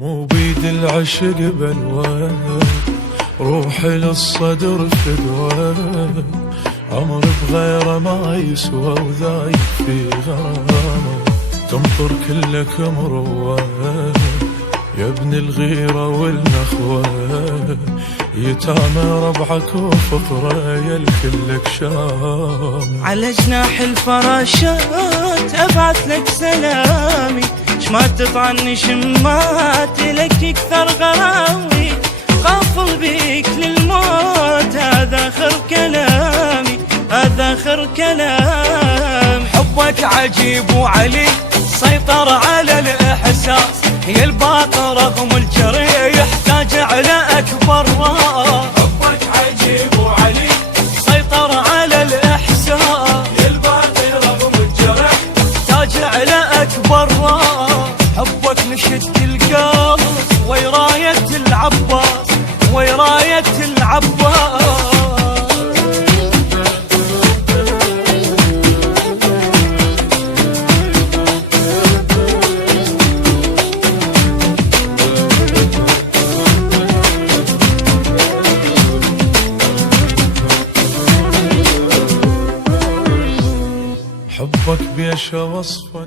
مو بيد العشق بلوى، روحي للصدر فدوى، عمر بغيره ما يسوى وذايب في غرامه، تمطر كلك مروى يا ابن الغيرة والنخوة، يتامى ربعك وفقره يا الكلك شام. على جناح الفراشات ابعث لك سلامي، شما تطعني شمات لك اكثر غراوي، غافل بيك للموت هذا اخر كلامي، هذا اخر كلام. حبك عجيب وعلي سيطر على الاحساس، هي الباطل رغم الجريح يحتاج على اكبر راس. حبك عجيب وعلي سيطر على الاحساس، هي الباطل رغم الجريح يحتاج على اكبر راس. حبك نشد القلب وراية العباس، وراية العباس. حبك بيش وصفه